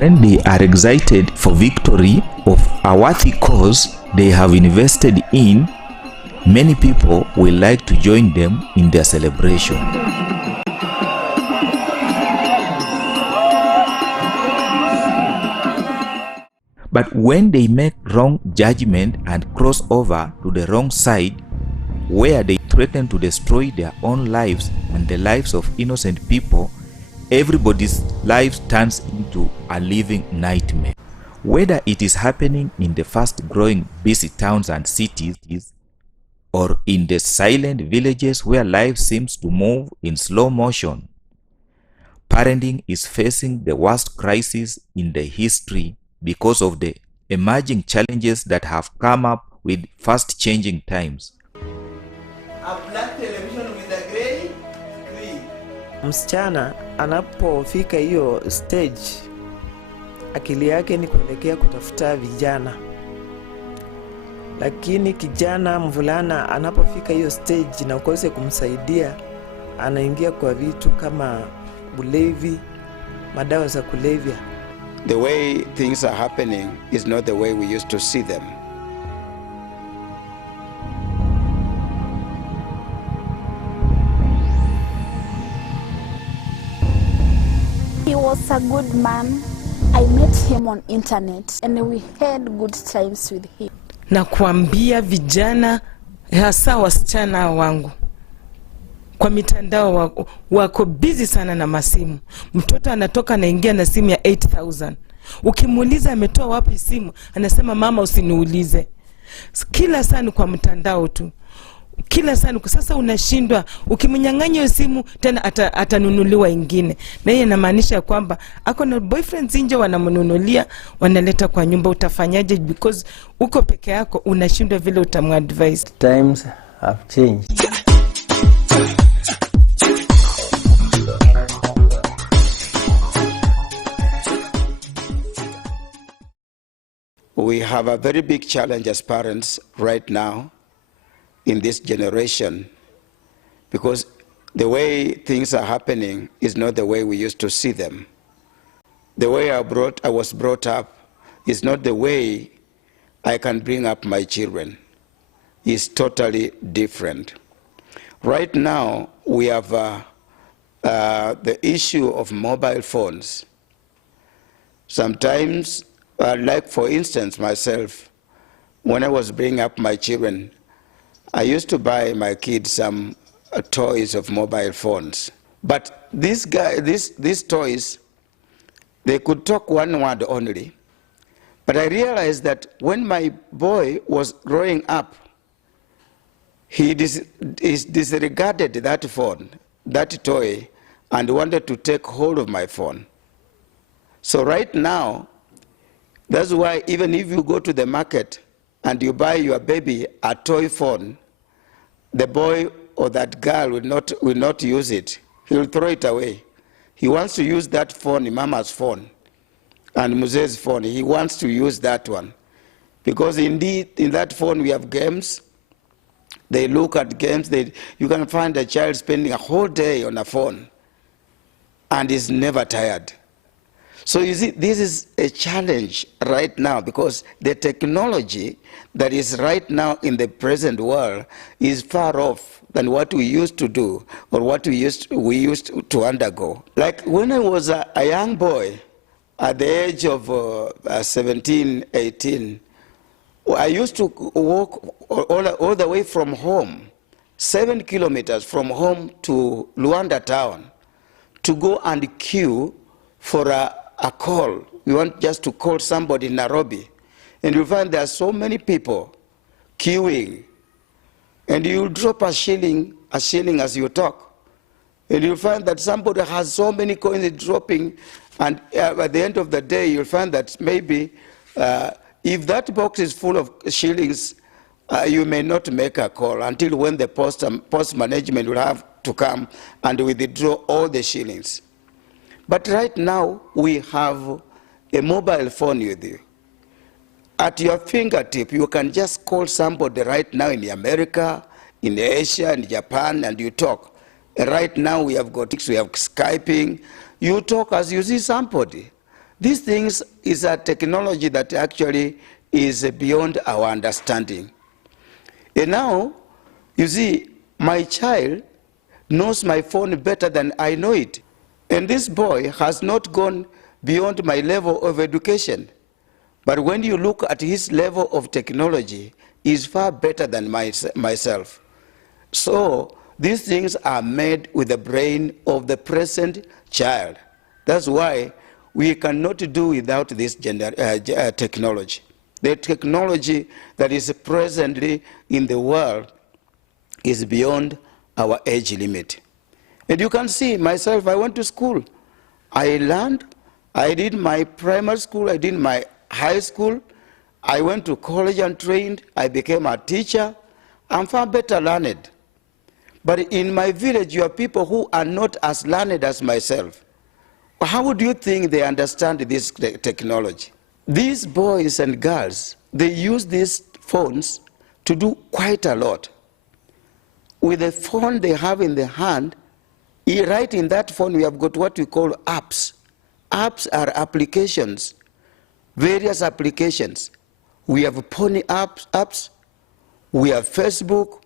When they are excited for victory of a worthy cause they have invested in, many people will like to join them in their celebration. But when they make wrong judgment and cross over to the wrong side, where they threaten to destroy their own lives and the lives of innocent people, everybody's life turns into a living nightmare. Whether it is happening in the fast-growing busy towns and cities, or in the silent villages where life seems to move in slow motion, parenting is facing the worst crisis in the history because of the emerging challenges that have come up with fast-changing times. Msichana anapofika hiyo stage, akili yake ni kuelekea kutafuta vijana. Lakini kijana mvulana anapofika hiyo stage na ukose kumsaidia, anaingia kwa vitu kama ulevi, madawa za kulevya. The way things are happening is not the way we used to see them. He was a good man. I met him on internet and we had good times with him. Na kuambia vijana, hasa wasichana wangu, kwa mitandao wako busy sana na masimu. Mtoto anatoka anaingia na simu ya 8,000. Ukimuuliza ametoa wapi simu, anasema mama usiniulize. Kila sana kwa mtandao tu. Kila sana. Sasa unashindwa, ukimnyang'anya hiyo simu tena atanunuliwa ingine. Na hiyo inamaanisha kwamba ako na boyfriends nje wanamnunulia, wanaleta kwa nyumba. Utafanyaje? Because uko peke yako, unashindwa vile utamadvise. Times have changed. We have a very big challenge as parents right now in this generation, because the way things are happening is not the way we used to see them. The way I was brought up is not the way I can bring up my children. It's totally different. Right now, we have the issue of mobile phones. Sometimes, like for instance, myself, when I was bringing up my children, I used to buy my kids some toys of mobile phones. But these toys, they could talk one word only. But I realized that when my boy was growing up, he disregarded that phone, that toy, and wanted to take hold of my phone. So right now, that's why even if you go to the market and you buy your baby a toy phone, the boy or that girl will not use it. He'll throw it away. He wants to use that phone, Mama's phone, and Muze's phone. He wants to use that one. Because indeed, in that phone we have games. They look at games. You can find a child spending a whole day on a phone and is never tired. So you see, this is a challenge right now, because the technology that is right now in the present world is far off than what we used to do or what we used to undergo. Like when I was a young boy, at the age of 17, 18, I used to walk all the way from home, 7 kilometers from home to Luanda town, to go and queue for a call. We want just to call somebody in Nairobi. And you'll find there are so many people queuing. And you'll drop a shilling as you talk. And you'll find that somebody has so many coins dropping. And at the end of the day, you'll find that maybe if that box is full of shillings, you may not make a call until when the post management will have to come and withdraw all the shillings. But right now, we have a mobile phone with you. At your fingertip, you can just call somebody right now in America, in Asia, in Japan, and you talk. And right now, we have Skyping. You talk as you see somebody. These things is a technology that actually is beyond our understanding. And now, you see, my child knows my phone better than I know it. And this boy has not gone beyond my level of education. But when you look at his level of technology, he's far better than myself. So these things are made with the brain of the present child. That's why we cannot do without this technology. The technology that is presently in the world is beyond our age limit. And you can see myself, I went to school. I learned, I did my primary school, I did my high school, I went to college and trained, I became a teacher. I'm far better learned. But in my village, you have people who are not as learned as myself. How would you think they understand this technology? These boys and girls, they use these phones to do quite a lot. With the phone they have in their hand, right in that phone we have got what we call apps. Apps are applications, various applications. We have pony apps, we have Facebook,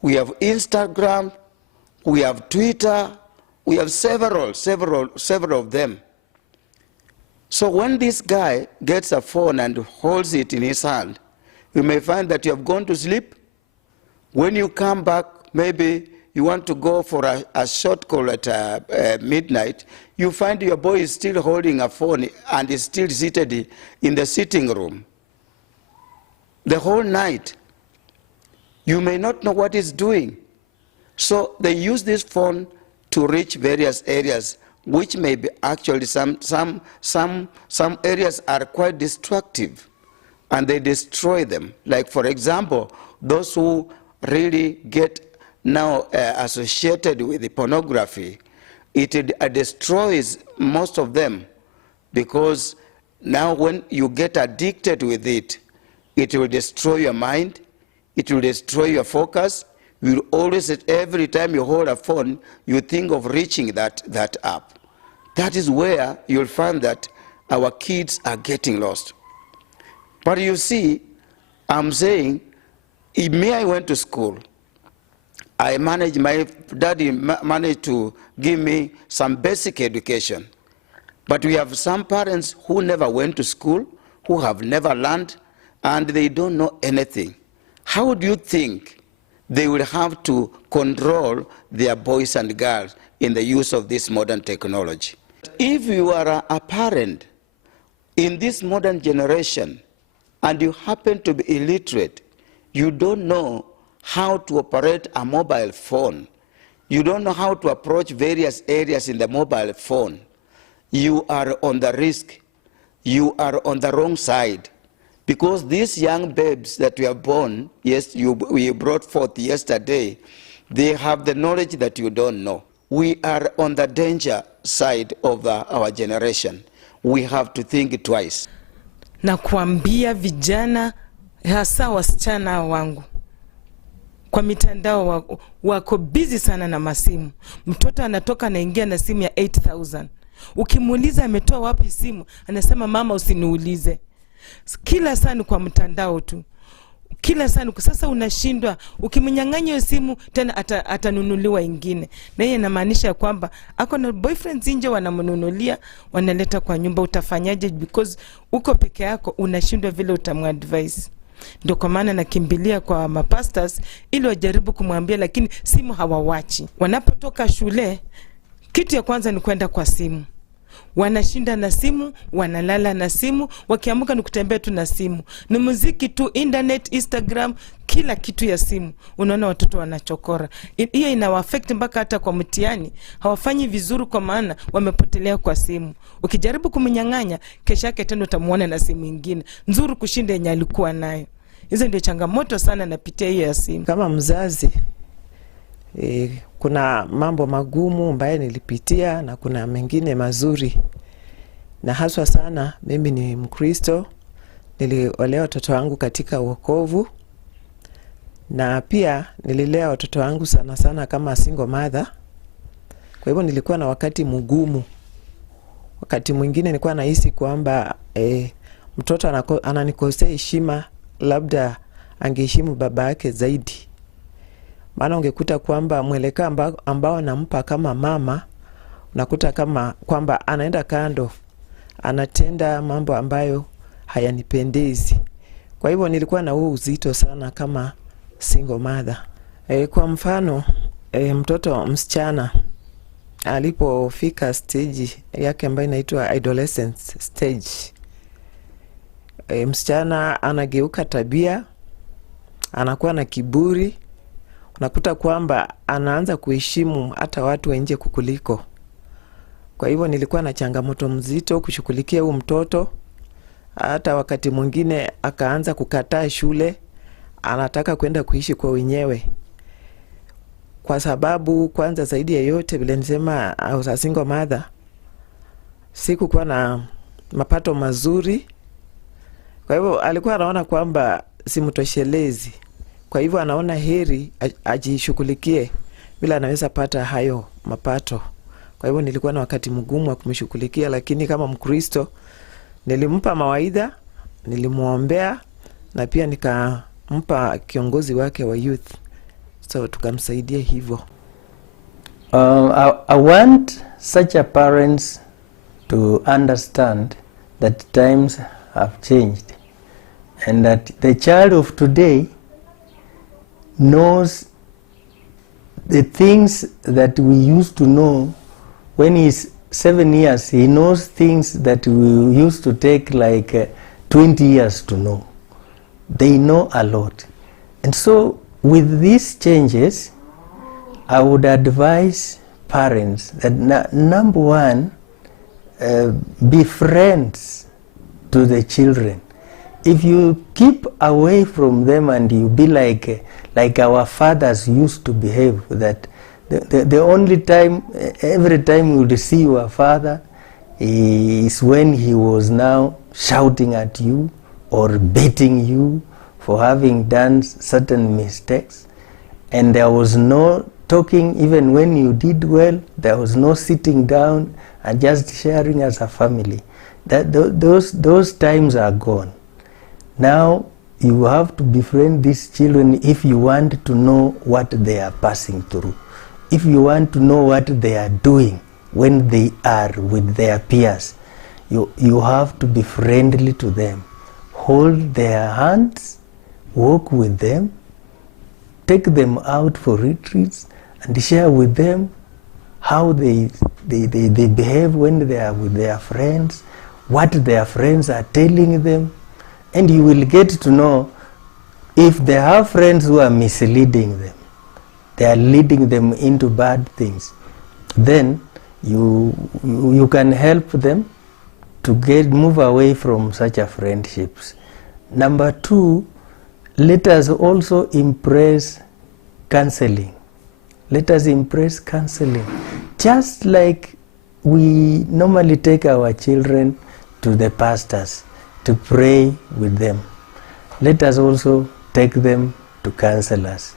we have Instagram, we have Twitter, we have several of them. So when this guy gets a phone and holds it in his hand, you may find that you have gone to sleep. When you come back, maybe you want to go for a short call at midnight, you find your boy is still holding a phone and is still seated in the sitting room. The whole night, you may not know what he's doing. So they use this phone to reach various areas, which may be actually some areas are quite destructive, and they destroy them. Like, for example, those who really get now associated with the pornography, it destroys most of them, because now when you get addicted with it, it will destroy your mind, it will destroy your focus. You will always, every time you hold a phone, you think of reaching that app. That is where you'll find that our kids are getting lost. But you see, I'm saying, I went to school. I managed, my daddy managed to give me some basic education. But we have some parents who never went to school, who have never learned, and they don't know anything. How do you think they will have to control their boys and girls in the use of this modern technology? If you are a parent in this modern generation and you happen to be illiterate, you don't know how to operate a mobile phone, you don't know how to approach various areas in the mobile phone, you are on the risk, you are on the wrong side. Because these young babes that we have born, we brought forth yesterday, they have the knowledge that you don't know. We are on the danger side of our generation. We have to think twice. Na kuambia vijana, hasa wasichana wangu, kwa mitandao wako busy sana na masimu. Mtoto anatoka anaingia na simu ya 8,000. Ukimuuliza ametoa wapi simu, anasema mama usiniulize. Kila sana kwa mtandao tu. Kila sana. Sasa unashindwa, ukimnyang'anya simu tena atanunuliwa ingine. Na hiyo inamaanisha kwamba ako na boyfriends nje wanamnunulia, wanaleta kwa nyumba. Utafanyaje? Because uko peke yako, unashindwa vile utamadvise. Ndio kwa maana nakimbilia kwa mapastors ili wajaribu kumwambia, lakini simu hawawachi. Wanapotoka shule, kitu ya kwanza ni kwenda kwa simu. Wanashinda na simu, wanalala na simu, wakiamka ni kutembea tu na simu. Ni muziki tu, internet, Instagram, kila kitu ya simu. Unaona watoto wanachokora. Hiyo inawaffect mpaka hata kwa mtihani. Hawafanyi vizuri kwa maana wamepotelea kwa simu. Ukijaribu kumnyang'anya, kesho yake tena utamuona na simu nyingine nzuri kushinda yenye alikuwa nayo. Hizo ndio changamoto sana napitia hiyo ya simu. Kama mzazi, kuna mambo magumu ambayo nilipitia na kuna mengine mazuri. Na haswa sana, mimi ni Mkristo, niliolea watoto wangu katika wokovu. Na pia nililea watoto wangu sana sana kama single mother. Kwa hivyo nilikuwa na wakati mgumu Wakati mwingine nilikuwa nahisi kwamba mtoto ananikosea heshima, labda angeheshimu baba yake zaidi. Maana ungekuta kwamba mwelekeo ambao nampa kama mama, unakuta kama kwamba anaenda kando, anatenda mambo ambayo hayanipendezi. Kwa hivyo nilikuwa na huo uzito sana kama single mother. Kwa mfano, mtoto msichana alipofika stage yake ambayo inaitwa adolescence stage, msichana anageuka tabia, anakuwa na kiburi. Unakuta kwamba anaanza kuheshimu hata watu wa nje kukuliko. Kwa hivyo nilikuwa na changamoto mzito kushughulikia huyu mtoto. Hata wakati mwingine akaanza kukataa shule, anataka kwenda kuishi kwa wenyewe. Kwa sababu kwanza zaidi ya yote, vile nisema, as a single mother, sikuwa na mapato mazuri. Kwa hivyo alikuwa anaona kwamba simtoshelezi. Kwa hivyo anaona heri ajishughulikie bila anaweza pata hayo mapato. Kwa hivyo nilikuwa na wakati mgumu wa kumshughulikia, lakini kama Mkristo nilimpa mawaidha, nilimuombea, na pia nikampa kiongozi wake wa youth. So tukamsaidia hivyo. I want such a parents to understand that times have changed and that the child of today knows the things that we used to know when he's 7 years. He knows things that we used to take like 20 years to know. They know a lot. And so with these changes, I would advise parents that number one, be friends to the children. If you keep away from them and you be like our fathers used to behave, that the only time, every time you would see your father is when he was now shouting at you or beating you for having done certain mistakes, and there was no talking even when you did well. There was no sitting down and just sharing as a family. Those times are gone. Now you have to befriend these children if you want to know what they are passing through, if you want to know what they are doing when they are with their peers. You have to be friendly to them, hold their hands, walk with them, take them out for retreats, and share with them how they behave when they are with their friends, what their friends are telling them. And you will get to know if they have friends who are misleading them, they are leading them into bad things, then you can help them to move away from such a friendships. Number two, let us also embrace counseling. Let us embrace counseling. Just like we normally take our children to the pastors to pray with them, let us also take them to counselors.